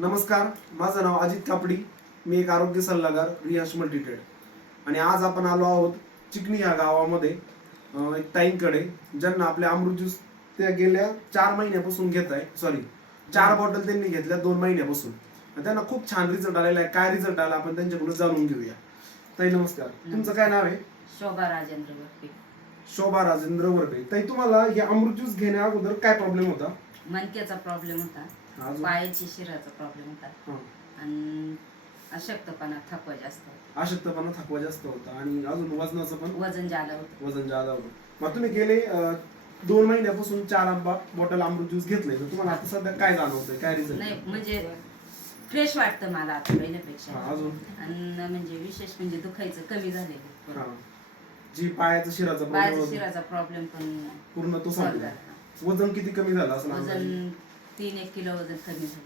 नमस्कार, माझं नाव अजित कापडी. मी एक आरोग्य सल्लागार रियाश मल्टीट्रेड. आणि आज आपण आलो आहोत चिकणी या गावामध्ये एक ताईंकडे, ज्यांना आपल्या अमृत ज्यूस त्या गेल्या 4 महिन्यापासून घेत आहे. 4 बॉटल त्यांनी घेतल्या 2 महिन्यापासून. त्यांना खूप छान रिझल्ट आलेला आहे. काय रिझल्ट आला आपण त्यांच्याकडून जाणून घेऊया. ताई नमस्कार, तुमचं काय नाव आहे? शोभा राजेंद्र वरपे. शोभा राजेंद्र वरपे. ताई, तुम्हाला हे अमृत ज्यूस घेण्या अगोदर काय प्रॉब्लेम होता? मणक्याचा प्रॉब्लेम होता, पायाची शिराचा प्रॉब्लेम होता आणि अशक्तपणा, थकवा जास्त होता. अशक्तपणा, थकवा जास्त होता आणि अजून वजनाचं पण वजन जादा होतं. मग तुम्ही गेले 2 महिन्यापासून 4 बॉटल अमृत ज्यूस घेतले, तर तुम्हाला आता सध्या काय जाणवतंय? काय रिझल्ट? नाही म्हणजे फ्रेश वाटतं मला आता पहिल्यापेक्षा. अजून आणि म्हणजे विशेष म्हणजे दुखायचं कमी झालेलं. जी पायाचा शिराचा प्रॉब्लेम पण पूर्ण तो solve संपला. झाला. वजन किती कमी झालं असं? वजन 3-1 किलो वजन कमी झालं.